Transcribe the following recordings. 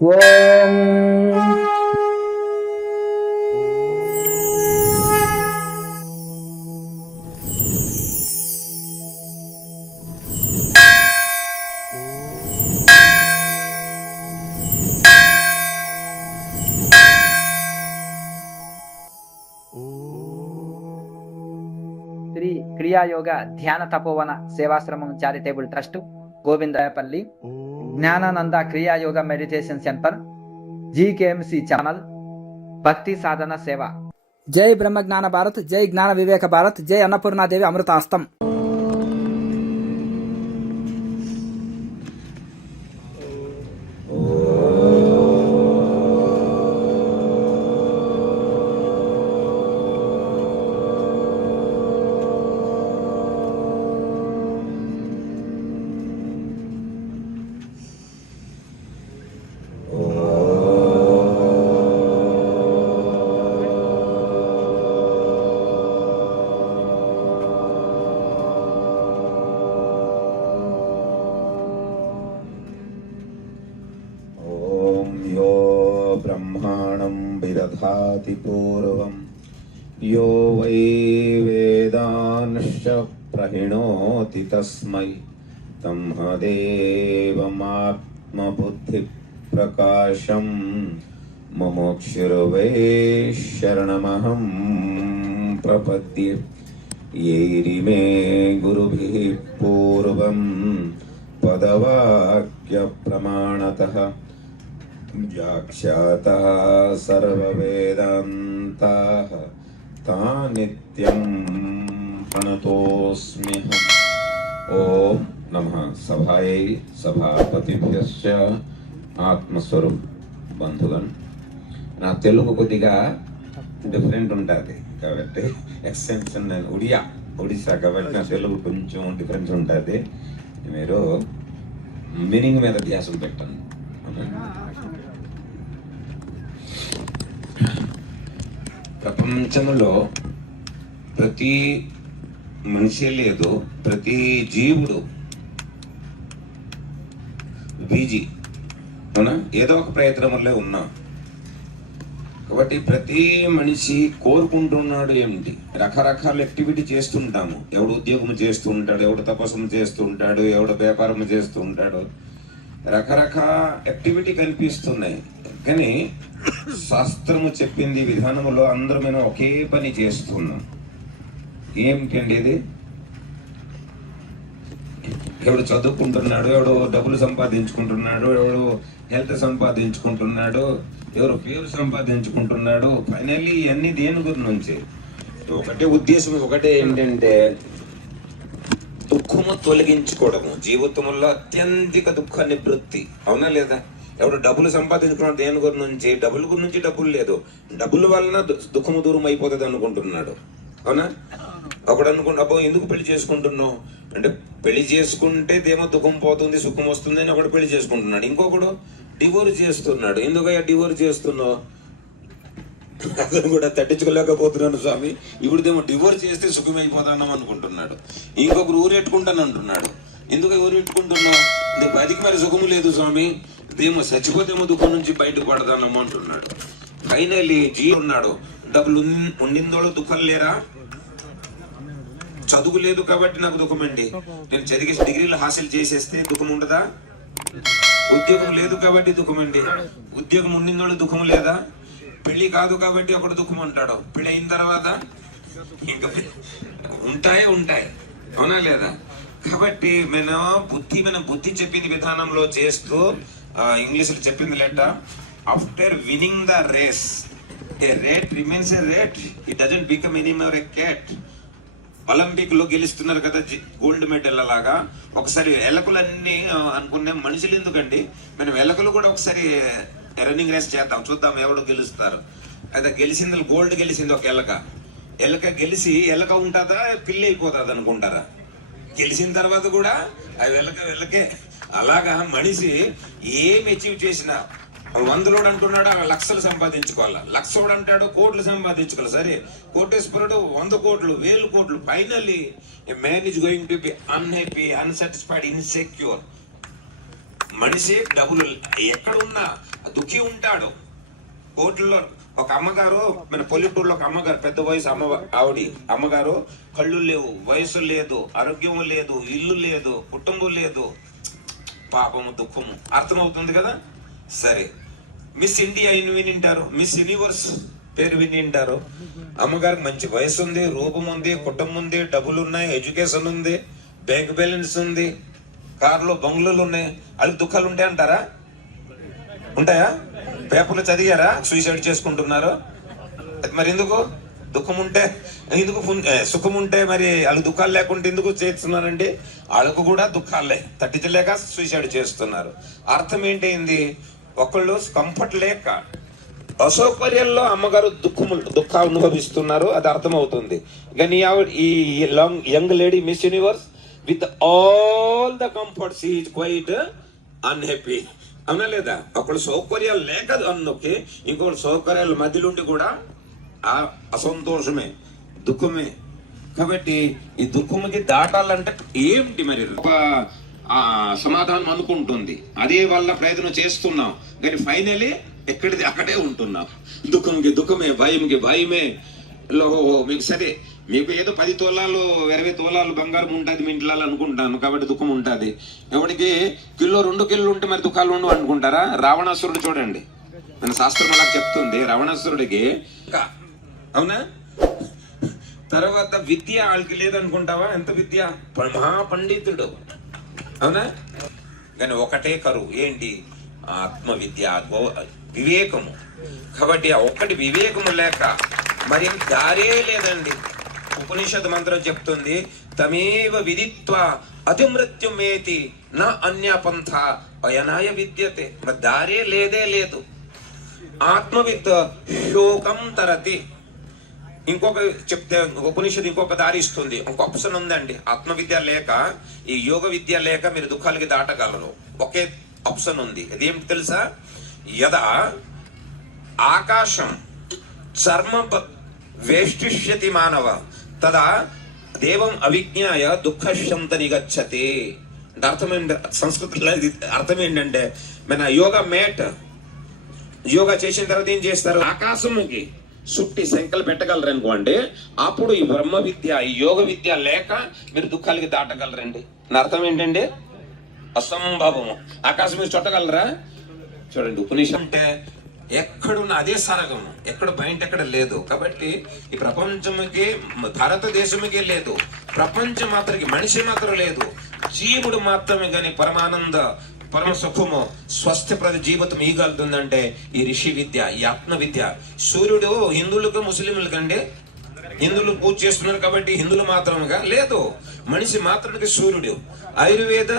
ఓం శ్రీ క్రియాయోగ ధ్యాన తపోవన సేవాశ్రమం charitable trust Govindarayapalli Jnanananda Kriyayoga meditation centre GKMC channel భక్తి సాధన సేవ. జై బ్రహ్మ జ్ఞాన భారత్, జై జ్ఞాన వివేక భారత్, జై అన్నపూర్ణాదేవి అమృతాస్తం. ब्रह्माणं विदधाति पूर्वं यो वै वेदांश्च प्रहिणोति तस्मै तम्हदेवमात्मबुद्धिप्रकाशं मुमुक्षुर्वै शरणमहं प्रपद्ये. यैरिमे गुरुभिः पूर्वं पदवाक्यप्रमाणतः व्याख्यातः सर्ववेदान्ताः तानित्यं प्रणतोऽस्म्यहम्. ओम नमः सभायै सभापतिभ्यश्च ఆత్మస్వరూప్ బంధుగన్. నా తెలుగు కొద్దిగా డిఫరెంట్ ఉంటుంది కాబట్టి ఎక్స్టెన్షన్ నేను ఒడిశా కాబట్టి నా తెలుగు కొంచెం డిఫరెన్స్ ఉంటుంది. మీరు మీనింగ్ మీద ధ్యాసం పెట్టండి. ప్రపంచంలో ప్రతి మనిషి లేదు, ప్రతి జీవుడు బీజీ అవునా, ఏదో ఒక ప్రయత్నంలో ఉన్నాం. కాబట్టి ప్రతి మనిషి కోరుకుంటున్నాడు ఏమిటి, రకరకాల యాక్టివిటీ చేస్తుంటాము. ఎవడు ఉద్యోగం చేస్తూ ఉంటాడు, ఎవడు తపస్సు చేస్తూ ఉంటాడు, ఎవడు వ్యాపారం చేస్తూ ఉంటాడు, రకరకాల యాక్టివిటీ కనిపిస్తున్నాయి. కానీ శాస్త్రము చెప్పింది విధానములో అందరూ మనం ఒకే పని చేస్తున్నాం. ఏమిటండి ఇది? ఎవడు చదువుకుంటున్నాడు, ఎవడు డబ్బులు సంపాదించుకుంటున్నాడు, ఎవడు హెల్త్ సంపాదించుకుంటున్నాడు, ఎవరు పేరు సంపాదించుకుంటున్నాడు. ఫైనల్లీ ఇవన్నీ దేని గురించి? ఒకటే ఉద్దేశం, ఒకటే ఏంటంటే దుఃఖము తొలగించుకోవడము. జీవితంలో అత్యంతిక దుఃఖాన్ని వృత్తి, అవునా లేదా? ఎవడు డబ్బులు సంపాదించుకున్నాడు దేని గురించి? డబ్బుల గురించి. డబ్బులు లేదు, డబ్బుల వలన దుఃఖము దూరం అయిపోతుంది అనుకుంటున్నాడు, అవునా? ఒకడు అనుకుంటా, అబ్బో ఎందుకు పెళ్లి చేసుకుంటున్నావు అంటే, పెళ్లి చేసుకుంటే దేమో దుఃఖం పోతుంది, సుఖం వస్తుంది అని ఒకడు పెళ్లి చేసుకుంటున్నాడు. ఇంకొకడు డివోర్స్ చేస్తున్నాడు. ఎందుకయ్యా డివోర్స్ చేస్తున్నావు? అతను కూడా తట్టించుకోలేకపోతున్నాను స్వామి, ఇప్పుడుదేమో డివోర్స్ చేస్తే సుఖమైపోతాన్నాం అనుకుంటున్నాడు. ఇంకొకరు ఊరెట్టుకుంటాను అంటున్నాడు. ఎందుకు ఊరెట్టుకుంటున్నావు? బతికి మరి సుఖము లేదు స్వామి, ఇదేమో చచ్చిపోతేమో దుఃఖం నుంచి బయటకు పడదానము అంటున్నాడు. ఫైనల్లీ జీవి ఉన్నాడు, డబ్బులు ఉండిందోళ్ళు దుఃఖం లేరా? చదువు లేదు కాబట్టి నాకు దుఃఖం అండి, నేను చదివి డిగ్రీలు హాసిల్ చేసేస్తే దుఃఖం ఉండదా? ఉద్యోగం లేదు కాబట్టి దుఃఖం అండి, ఉద్యోగం ఉండిందోళ్ళు దుఃఖం లేదా? పెళ్లి కాదు కాబట్టి ఒకటి దుఃఖం అంటాడు, పెళ్లి అయిన తర్వాత ఇంకా ఉంటాయి, అవునా లేదా? కాబట్టి మన బుద్ధి చెప్పింది విధానంలో చేస్తూ, ఇంగ్లీష్ లో చెప్పింది లెట, after winning the race a rat remains a rat, it doesn't become any more a cat. Olympic లో గెలుస్తున్నారు కదా గోల్డ్ మెడల్ లాగా, ఒకసారి ఎలకలన్నీ అనుకునే మనుషులు ఎందుకండి, మనం ఎలకలు కూడా ఒకసారి రన్నింగ్ రేస్ చేద్దాం, చూద్దాం ఎవడు గెలుస్తారు. అయితే గెలిచింది గోల్డ్ గెలిచింది ఒక ఎలక గెలిచి ఎలక ఉంటుందా పిల్లి అయిపోతుంది అనుకుంటారా? గెలిచిన తర్వాత కూడా అవి వెళ్ళకే. అలాగా మనిషి ఏం అచీవ్ చేసినా, 100లోడు అంటున్నాడు లక్షలు సంపాదించుకోవాలా, లక్షోడు అంటాడు కోట్లు సంపాదించుకోవాలి. సరే, కోటేశ్వరుడు 100 కోట్లు 1000 కోట్లు. Finally man is going to be unhappy, unsatisfied, insecure. మనిషి డబ్బులు ఎక్కడున్నా దుఃఖి ఉంటాడు. కోర్టులో ఒక అమ్మగారు, మన పల్లెటూరులో ఒక అమ్మగారు, పెద్ద వయసు అమ్మగారు కళ్ళు లేవు, వయసు లేదు, ఆరోగ్యం లేదు, ఇల్లు లేదు, కుటుంబం లేదు, పాపము, దుఃఖము. అర్థమవుతుంది కదా? సరే, మిస్ ఇండియా వినింటారు, మిస్ యూనివర్స్ పేరు వినింటారు. అమ్మగారికి మంచి వయసు ఉంది, రూపం ఉంది, కుటుంబం ఉంది, డబ్బులు ఉన్నాయి, ఎడ్యుకేషన్ ఉంది, బ్యాంక్ బ్యాలెన్స్ ఉంది, కార్లు బంగ్లాలు ఉన్నాయి. వాళ్ళకి దుఃఖాలు ఉంటాయంటారా? ఉంటాయా? పేపర్లు చదివారా సూసైడ్ చేసుకుంటున్నారు? మరి ఎందుకు? దుఃఖం ఉంటే ఎందుకు, సుఖం ఉంటే మరి వాళ్ళు దుఃఖాలు లేకుంటే ఎందుకు చేస్తున్నారండి? వాళ్ళకు కూడా దుఃఖాలే, తట్టించలేక సూసైడ్ చేస్తున్నారు. అర్థం ఏంటైంది? ఒకళ్ళు కంఫర్ట్ లేక అసౌకర్యాల్లో అమ్మగారు దుఃఖాలు అనుభవిస్తున్నారు, అది అర్థమవుతుంది. కానీ ఈ young lady miss universe with all the comforts is quiet unhappy. అవునా లేదా? ఒకళ్ళు సౌకర్యాలు లేక అన్నొక్కి, ఇంకొకళ్ళు సౌకర్యాల మధ్యలోండి కూడా ఆ అసంతోషమే, దుఃఖమే. కాబట్టి ఈ దుఃఖముకి దాటాలంటే ఏమిటి? మరి ఒక సమాధానం అనుకుంటుంది, అదే వల్ల ప్రయత్నం చేస్తున్నాం, కానీ ఫైనలీ ఎక్కడిది అక్కడే ఉంటున్నాం. దుఃఖంకి దుఃఖమే, భయంకి భయమే. మీకు సరే, మీకు ఏదో 10 తోలాలు 20 తోలాలు బంగారం ఉంటుంది మీ ఇంట్లో అనుకుంటాను, కాబట్టి దుఃఖం ఉంటుంది. ఎవరికి కిలో 2 కిలోలు ఉంటే మరి దుఃఖాలు ఉండవు అనుకుంటారా? రావణాసురుడు చూడండి, మన శాస్త్రం అలా చెప్తుంది. రావణాసురుడికి అవునా, తర్వాత విద్య వాళ్ళకి లేదనుకుంటావా? ఎంత విద్య, మహాపండితుడు, అవునా? కానీ ఒకటే కరువు ఏంటి? ఆత్మ విద్య, వివేకము. కాబట్టి ఆ ఒక్కటి వివేకము లేక మరి దారే లేదండి. ఉపనిషత్ మంత్రం చెప్తుంది, తమేవ విదిత్వా అతిమృత్యుమేతి నా అన్యపంథ అయనాయ విద్యతే. మరి దారే లేదే లేదు. ఆత్మవిత్ శోకం తరతి. ఇంకొక చెప్తే ఉపనిషత్ ఇంకొక దారి ఇస్తుంది, ఇంకొక ఆప్షన్ ఉందండి. ఆత్మవిద్య లేక, ఈ యోగ విద్య లేక మీరు దుఃఖాలకి దాటగలరు. ఒకే ఆప్షన్ ఉంది. అదేమిటి తెలుసా? యదా ఆకాశం చర్మ వేష్టిష్యతి మానవ తదా దేవం అవిజ్ఞాయ దుఃఖశంత నిగచ్చతి. అంటే అర్థం ఏంటి? సంస్కృతిలో అర్థం ఏంటంటే, మన యోగా మేట్ యోగా చేసిన తర్వాత ఏం చేస్తారు? ఆకాశముకి సుట్టి సంఖ్యలు పెట్టగలరు అనుకోండి, అప్పుడు ఈ బ్రహ్మ విద్య, ఈ యోగ విద్య లేక మీరు దుఃఖాలకి దాటగలరండి. నా అర్థం ఏంటండి? అసంభవము. ఆకాశం మీరు చుట్టగలరా? చూడండి, ఉపనిషం అంటే ఎక్కడున్న అదే సరగము, ఎక్కడ బయట ఎక్కడ లేదు. కాబట్టి ఈ ప్రపంచముకి, భారతదేశముకే లేదు, ప్రపంచం మాత్రకి, మనిషి మాత్రం లేదు, జీవుడు మాత్రమే. కానీ పరమానంద, పరమ సుఖము, స్వస్థప్రద జీవితం ఈగలుతుందంటే ఈ ఋషి విద్య, ఈ ఆత్మ విద్య. సూర్యుడు హిందువులకు ముస్లింలకు అండి, హిందువులు పూజ చేస్తున్నారు కాబట్టి హిందువులు మాత్రముగా లేదు, మనిషి మాత్రానికి సూర్యుడు. ఆయుర్వేద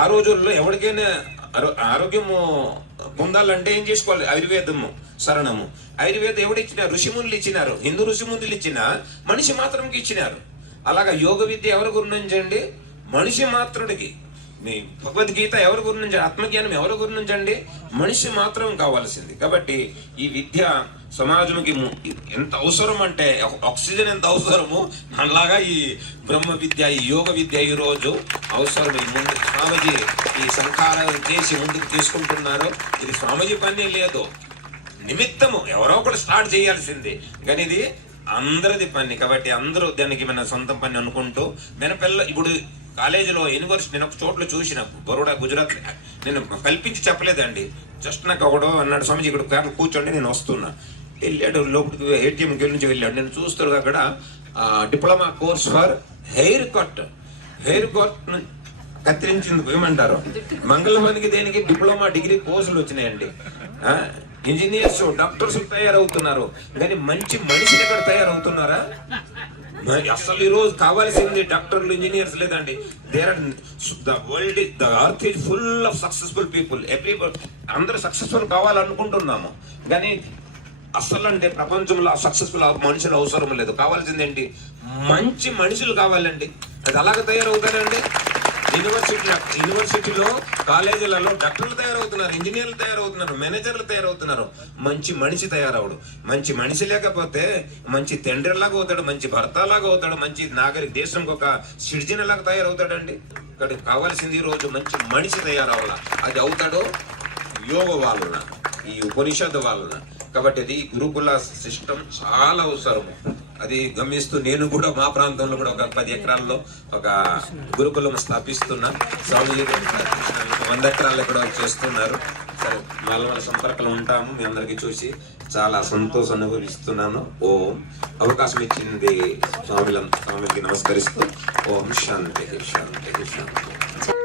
ఆ రోజుల్లో ఎవరికైనా ఆరోగ్యము పొందాలంటే ఏం చేసుకోవాలి? ఆయుర్వేదము శరణము. ఆయుర్వేదం ఎవడిచ్చినారు? ఋషిమునులు ఇచ్చినారు. హిందూ ఋషిమునులు ఇచ్చిన, మనిషి మాత్రంకి ఇచ్చినారు. అలాగా యోగ విద్య ఎవరి గురి నుంచి అండి? మనిషి మాత్రుడికి. మీ భగవద్గీత ఎవరి గురి నుంచి? ఆత్మజ్ఞానం ఎవరి గురి నుంచి అండి? మనిషి మాత్రం కావాల్సింది. కాబట్టి ఈ విద్య సమాజంకి ఎంత అవసరం అంటే, ఆక్సిజన్ ఎంత అవసరమో అలాగా ఈ బ్రహ్మ విద్య, ఈ యోగ విద్య ఈ రోజు అవసరం. ముందు స్వామిజీ ఈ సంస్కారం చేసి ముందుకు తీసుకుంటున్నారు. ఇది స్వామిజీ పని లేదు, నిమిత్తము ఎవరో ఒకటి స్టార్ట్ చేయాల్సింది, కానీ ఇది అందరిది పని. కాబట్టి అందరూ దానికి మన సొంత పని అనుకుంటూ, మన పిల్ల ఇప్పుడు కాలేజీలో యూనివర్సిటీ నేను ఒక చోట్ల చూసిన, బరోడా గుజరాత్, నేను కల్పించి చెప్పలేదండి, జస్ట్ నాకు ఒకడు అన్నాడు, స్వామిజీ ఇక్కడ కార్లు కూర్చోండి నేను వస్తున్నా. వెళ్ళాడు లోపలికి, ఏటీఎం నుంచి వెళ్ళాడు. నేను చూస్తాడు అక్కడ diploma course for haircut కత్తిరించింది ఏమంటారు, మంగళవానికి దేనికి డిప్లొమా డిగ్రీ కోర్సులు వచ్చినాయండి. ఇంజనీర్స్, డాక్టర్స్ తయారవుతున్నారు, కానీ మంచి మనిషిని ఎక్కడ తయారవుతున్నారా? అసలు ఈ రోజు కావాల్సింది డాక్టర్లు, ఇంజనీర్స్ లేదండి. The earth is full of successful people. అందరూ సక్సెస్ఫుల్ కావాలనుకుంటున్నాము, కానీ అసలు అంటే ప్రపంచంలో సక్సెస్ఫుల్ మనుషులు అవసరం లేదు. కావాల్సింది ఏంటి? మంచి మనుషులు కావాలండి. అది అలాగే తయారవుతారండి. యూనివర్సిటీలో కాలేజీలలో డాక్టర్లు తయారవుతున్నారు, ఇంజనీర్లు తయారవుతున్నారు, మేనేజర్లు తయారవుతున్నారు. మంచి మనిషి తయారవుడు. మంచి మనిషి లేకపోతే మంచి తండ్రిలాగా అవుతాడు, మంచి భర్తలాగా అవుతాడు, మంచి దేశంకి ఒక సిటిజన్ లాగా తయారవుతాడండి. ఇక్కడ కావాల్సింది ఈ రోజు మంచి మనిషి తయారవ్వాల. అది అవుతాడు యోగ వలన, ఈ ఉపనిషత్తు వలన. కాబట్టి అది గురుకుల సిస్టమ్ చాలా అవసరం. అది గమనిస్తూ నేను కూడా మా ప్రాంతంలో కూడా ఒక 10 ఎకరాల్లో ఒక గురుకులం స్థాపిస్తున్నా. స్వామి 100 ఎకరాల్లో కూడా చేస్తున్నారు. సరే, మళ్ళీ సంపర్కంలో ఉంటాము. మీ అందరికీ చూసి చాలా సంతోషం అనుభవిస్తున్నాను. ఓం అవకాశం ఇచ్చింది స్వామికి నమస్కరిస్తూ ఓం శాంతి శాంతి శాంతి.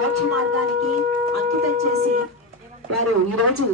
మోక్ష మార్గానికి అంకితం చేసి వారు ఈరోజు